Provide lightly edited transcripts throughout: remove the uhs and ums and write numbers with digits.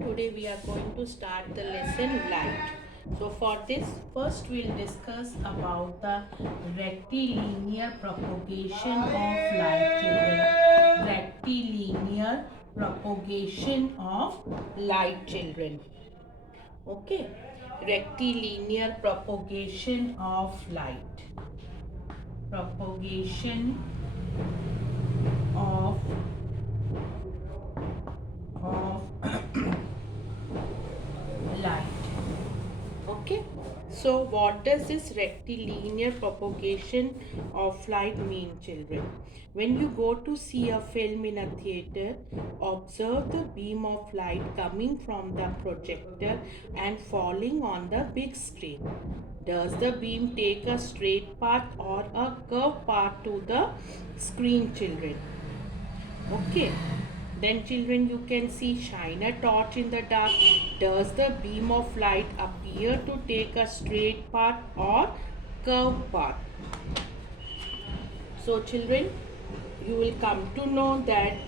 Today we are going to start the lesson light. So for this, first we'll discuss about the rectilinear propagation of light, children. Rectilinear propagation of light, children. Okay. Rectilinear propagation of light. Propagation of light. Okay, so what does this rectilinear propagation of light mean, children? When you go to see a film in a theater, observe the beam of light coming from the projector and falling on the big screen. Does the beam take a straight path or a curved path to the screen, children? Okay. Then children, you can see shine a torch in the dark. Does the beam of light appear to take a straight path or curved path? So children, you will come to know that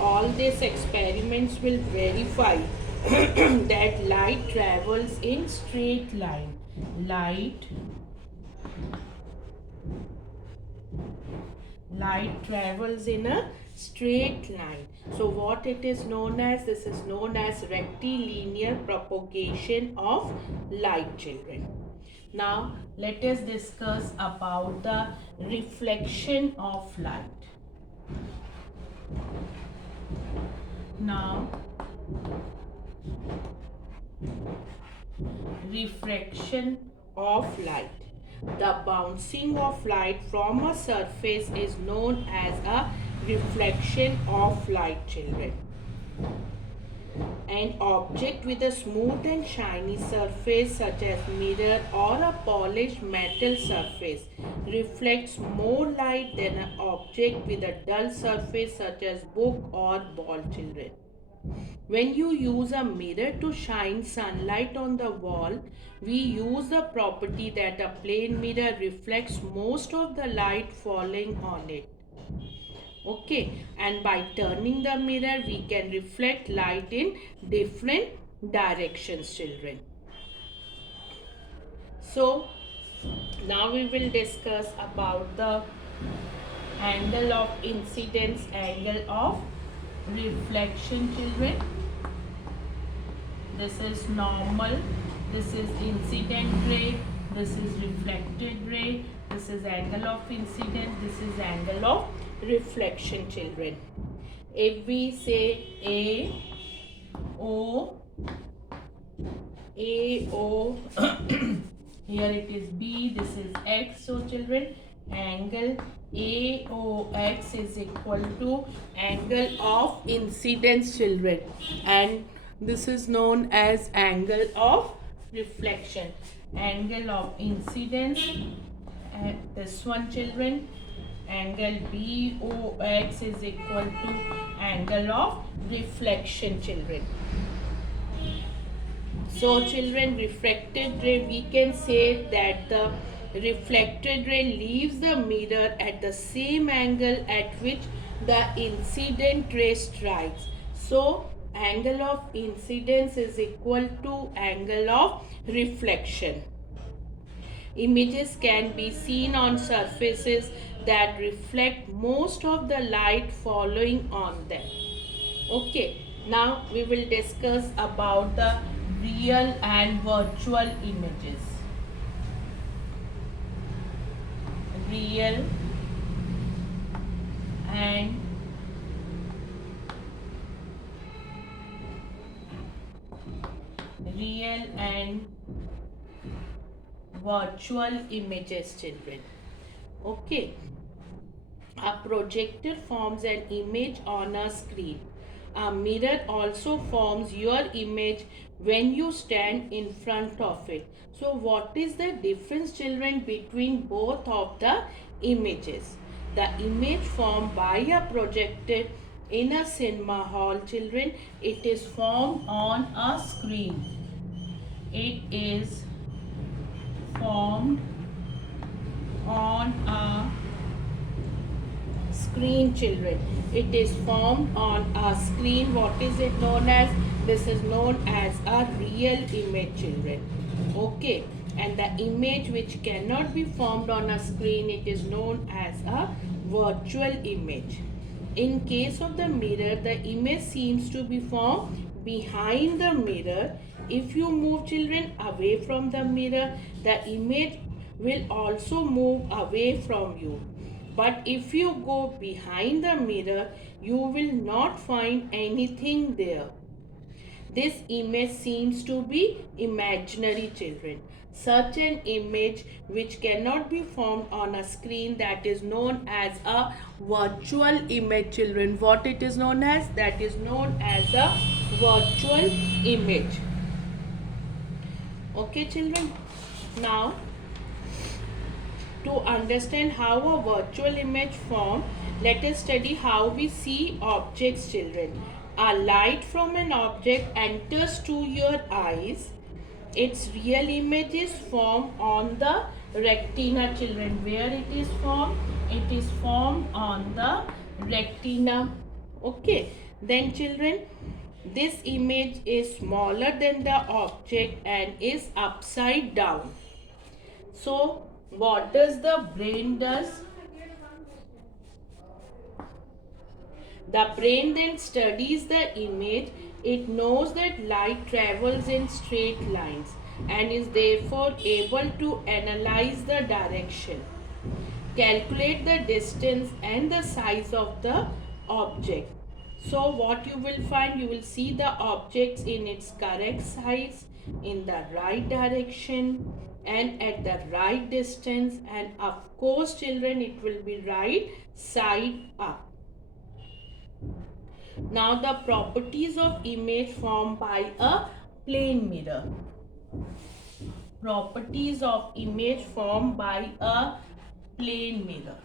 all these experiments will verify that light travels in straight line. Light travels in a straight line. So what it is known as? This is known as rectilinear propagation of light, children. Now let us discuss about the reflection of light. Now refraction of light. The bouncing of light from a surface is known as a reflection of light, children. An object with a smooth and shiny surface such as mirror or a polished metal surface reflects more light than an object with a dull surface such as book or ball, children. When you use a mirror to shine sunlight on the wall, we use the property that a plane mirror reflects most of the light falling on it. Okay, and by turning the mirror, we can reflect light in different directions, children. So, now we will discuss about the angle of incidence, angle of reflection, children. This is normal, this is incident ray, this is reflected ray, this is angle of incidence, this is angle of reflection, children. If we say O, here it is B, this is X. So children, angle AOX is equal to angle of incidence, children, and this is known as angle of reflection. Angle of incidence, and this one, children, angle BOX is equal to angle of reflection, children. So children, refracted ray, we can say that the reflected ray leaves the mirror at the same angle at which the incident ray strikes. So angle of incidence is equal to angle of reflection. Images can be seen on surfaces that reflect most of the light falling on them. Okay, now we will discuss about the real and virtual images. Real and virtual images, children. Okay, a projector forms an image on a screen. A mirror also forms your image when you stand in front of it. So what is the difference, children, between both of the images? The image formed by a projector in a cinema hall, children, it is formed on a screen. It is formed on a screen, children. It is formed on a screen. What is it known as? This is known as a real image, children. Okay, and the image which cannot be formed on a screen, it is known as a virtual image. In case of the mirror, the image seems to be formed behind the mirror. If you move, children, away from the mirror, the image will also move away from you. But if you go behind the mirror, you will not find anything there. This image seems to be imaginary, children. Such an image which cannot be formed on a screen, that is known as a virtual image, children. What it is known as? That is known as a virtual image. Okay, children. Now, to understand how a virtual image form, let us study how we see objects, children. A light from an object enters to your eyes. Its real image is formed on the retina, children. Where it is formed? It is formed on the retina. Okay. Then, children, this image is smaller than the object and is upside down. So, what does the brain does? The brain then studies the image. It knows that light travels in straight lines and is therefore able to analyze the direction, calculate the distance and the size of the object. So what you will find, you will see the objects in its correct size, in the right direction and at the right distance, and of course, children, it will be right side up. Now the properties of image formed by a plane mirror. Properties of image formed by a plane mirror.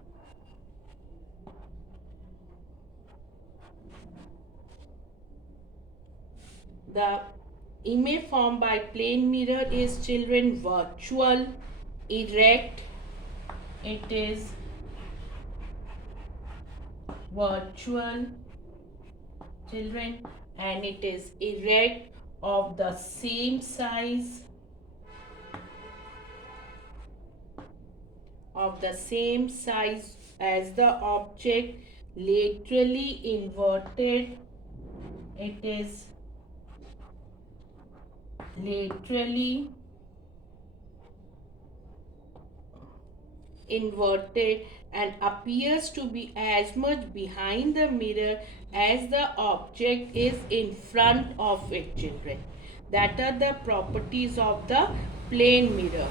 The image formed by plane mirror is, children, virtual, erect. It is virtual, children, and it is erect, of the same size, as the object, laterally inverted. It is laterally inverted and appears to be as much behind the mirror as the object is in front of it, children. That are the properties of the plane mirror.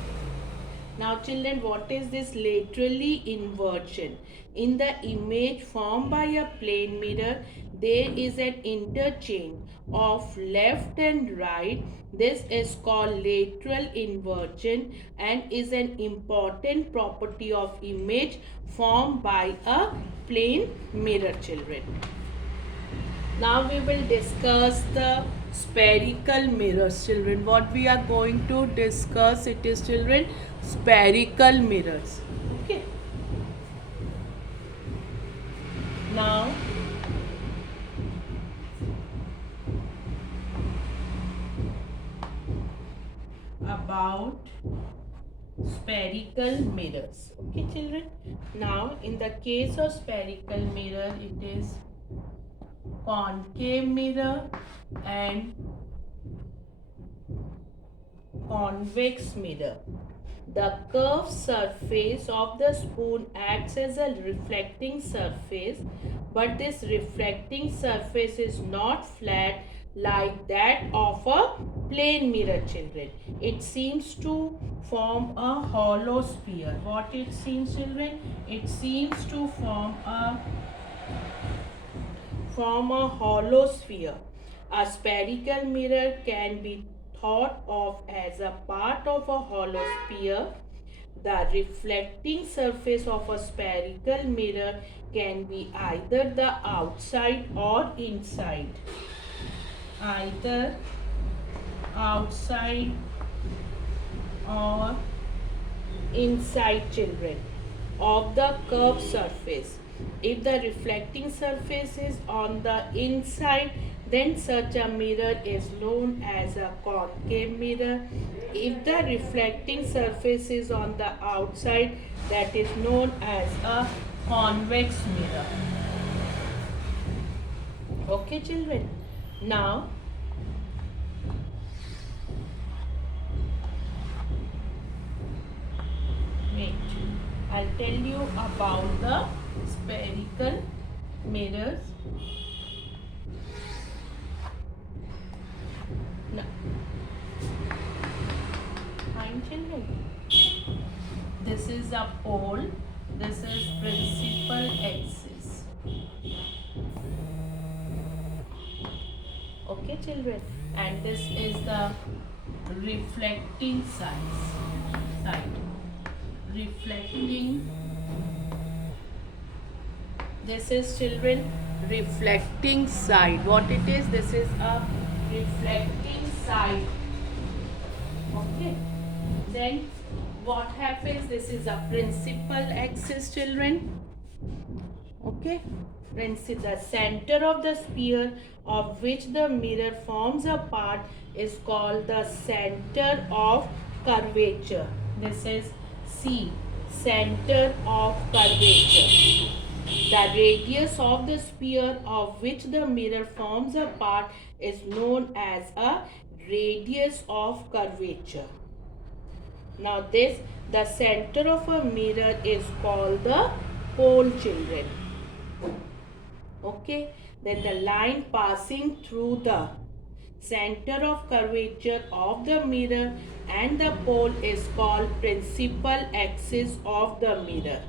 Now, children, what is this laterally inversion? In the image formed by a plane mirror, there is an interchange of left and right. This is called lateral inversion and is an important property of image formed by a plane mirror, children. Now we will discuss the spherical mirrors, children. What we are going to discuss, it is, children, spherical mirrors. Okay. Now about spherical mirrors. Okay, children. Now in the case of spherical mirror, it is concave mirror and convex mirror. The curved surface of the spoon acts as a reflecting surface, but this reflecting surface is not flat like that of a plane mirror, children. It seems to form a hollow sphere. What it seems, children? It seems to form a hollow sphere. A spherical mirror can be thought of as a part of a hollow sphere. The reflecting surface of a spherical mirror can be either the outside or inside. Either outside or inside, children, of the curved surface. If the reflecting surface is on the inside, then such a mirror is known as a concave mirror. If the reflecting surface is on the outside, that is known as a convex mirror. Okay, children. Now, wait. I'll tell you about the spherical mirrors. Now, fine, children. This is a pole. This is principal axis. Okay, children. And this is the reflecting side. Reflecting. This is, children, reflecting side. What it is? This is a reflecting side. Okay. Then what happens? This is a principal axis, children. Okay. The center of the sphere of which the mirror forms a part is called the center of curvature. This is C, center of curvature. The radius of the sphere of which the mirror forms a part is known as a radius of curvature. Now the center of a mirror is called the pole, children. Okay, then the line passing through the center of curvature of the mirror and the pole is called principal axis of the mirror.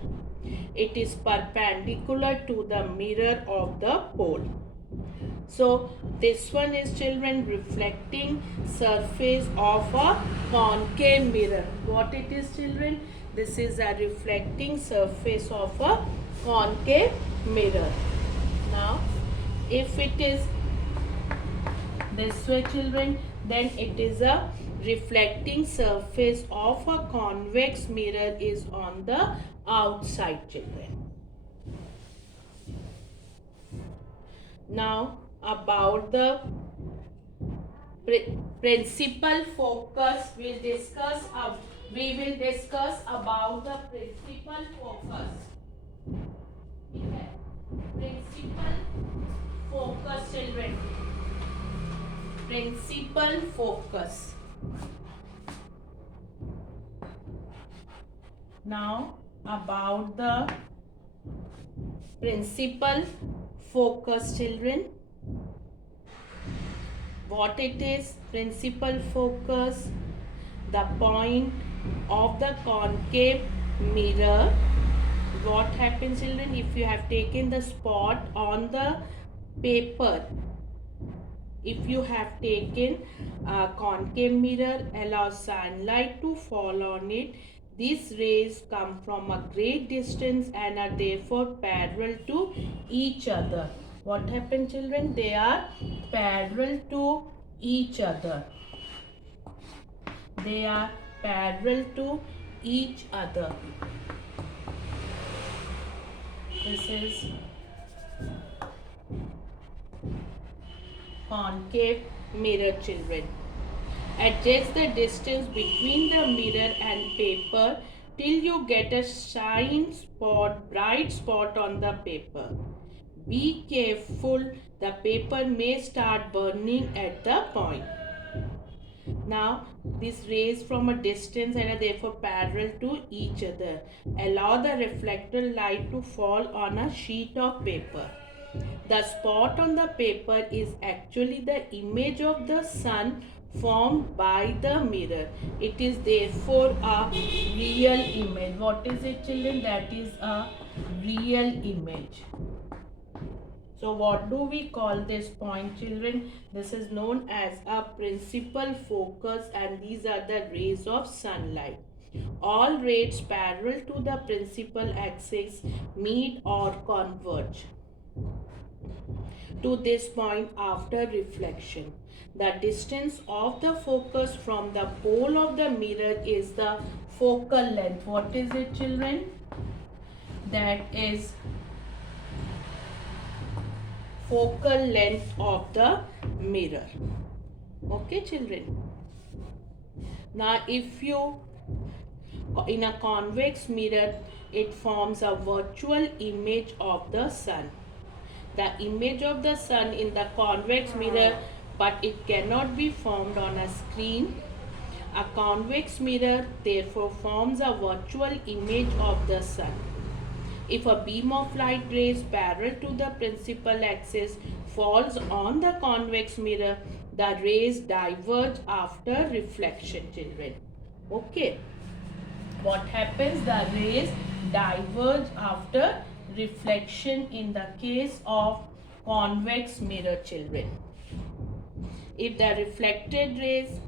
It is perpendicular to the mirror of the pole. So this one is, children, reflecting surface of a concave mirror. What it is, children? This is a reflecting surface of a concave mirror. Now, if it is this way, children, then it is a reflecting surface of a convex mirror is on the outside, children. Now, about the principal focus, we will discuss about the principal focus. Principal focus, children. Principal focus. Now about the principal focus, children. What it is? Principal focus, the point of the concave mirror. What happens, children, if you have taken the spot on the paper? If you have taken a concave mirror, allow sunlight to fall on it. These rays come from a great distance and are therefore parallel to each other. What happens, children? They are parallel to each other. They are parallel to each other. This is concave mirror, children. Adjust the distance between the mirror and paper till you get a bright spot on the paper. Be careful, the paper may start burning at the point. Now, these rays from a distance and are therefore parallel to each other. Allow the reflected light to fall on a sheet of paper. The spot on the paper is actually the image of the sun formed by the mirror. It is therefore a real image. What is it, children? That is a real image. So what do we call this point, children? This is known as a principal focus, and these are the rays of sunlight. All rays parallel to the principal axis meet or converge to this point after reflection. The distance of the focus from the pole of the mirror is the focal length. What is it, children? That is focal length of the mirror. Okay, children. Now, if you in a convex mirror, it forms a virtual image of the sun. The image of the sun in the convex mirror, but it cannot be formed on a screen. A convex mirror therefore forms a virtual image of the sun. If a beam of light rays parallel to the principal axis falls on the convex mirror, the rays diverge after reflection, children. Okay. What happens? The rays diverge after reflection in the case of convex mirror, children. If the reflected rays,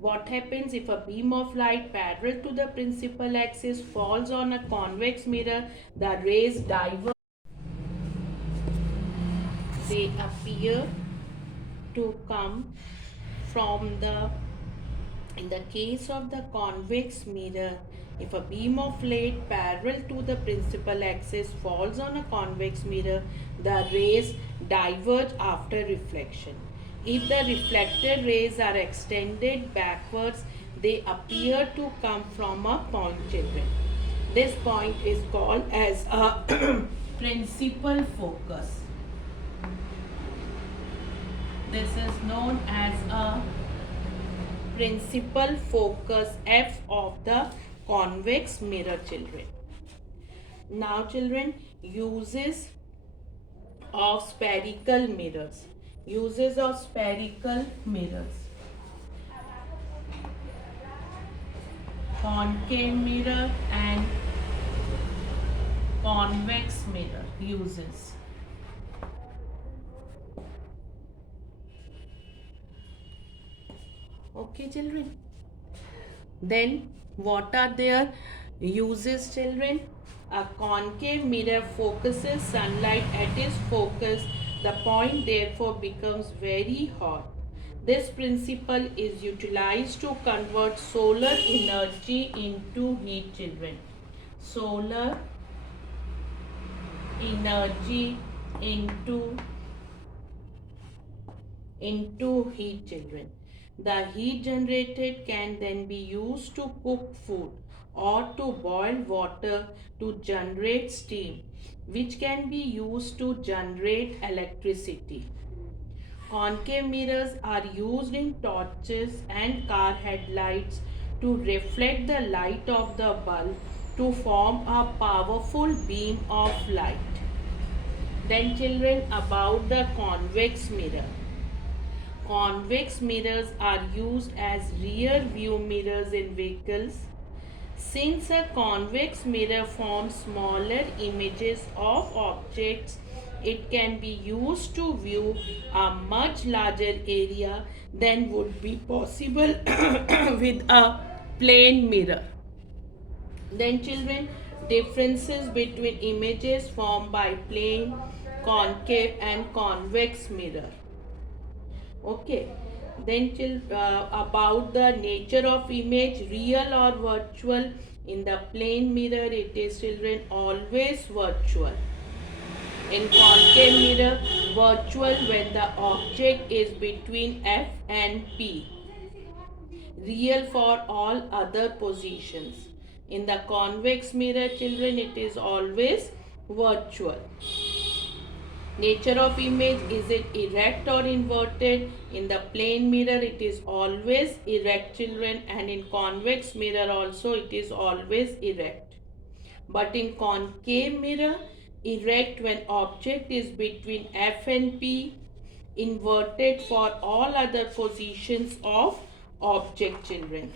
what happens if a beam of light parallel to the principal axis falls on a convex mirror, the rays diverge. They appear to come from the, in the case of the convex mirror, if a beam of light parallel to the principal axis falls on a convex mirror, the rays diverge after reflection. If the reflected rays are extended backwards, they appear to come from a point, children. This point is called as a principal focus. This is known as a principal focus F of the convex mirror, children. Now, children, uses of spherical mirrors. Uses of spherical mirrors. Concave mirror and convex mirror uses. Okay, children. Then what are their uses, children? A concave mirror focuses sunlight at its focus. The point therefore becomes very hot. This principle is utilized to convert solar energy into heat, children. Solar energy into heat, children. The heat generated can then be used to cook food or to boil water to generate steam, which can be used to generate electricity. Concave mirrors are used in torches and car headlights to reflect the light of the bulb to form a powerful beam of light. Then, children, about the convex mirror. Convex mirrors are used as rear view mirrors in vehicles. Since a convex mirror forms smaller images of objects, it can be used to view a much larger area than would be possible with a plain mirror. Then, children, differences between images formed by plane, concave, and convex mirror. Okay. Then about the nature of image, real or virtual. In the plane mirror, it is, children, always virtual. In concave mirror, virtual when the object is between F and P. Real for all other positions. In the convex mirror, children, it is always virtual. Nature of image, is it erect or inverted? In the plane mirror, it is always erect, children, and in convex mirror also it is always erect. But in concave mirror, erect when object is between F and P, inverted for all other positions of object, children.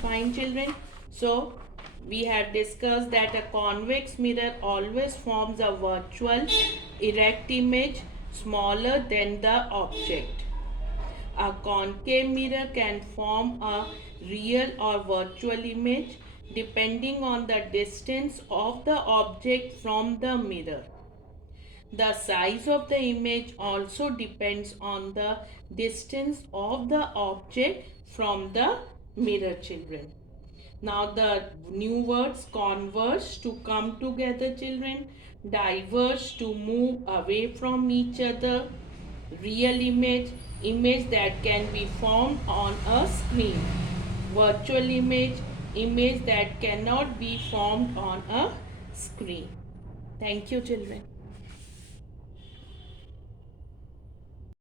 Fine, children. So we have discussed that a convex mirror always forms a virtual erect image smaller than the object. A concave mirror can form a real or virtual image depending on the distance of the object from the mirror. The size of the image also depends on the distance of the object from the mirror, children. Now the new words converge, to come together, children. diverge to move away from each other, real image that can be formed on a screen, virtual image that cannot be formed on a screen. Thank you, children.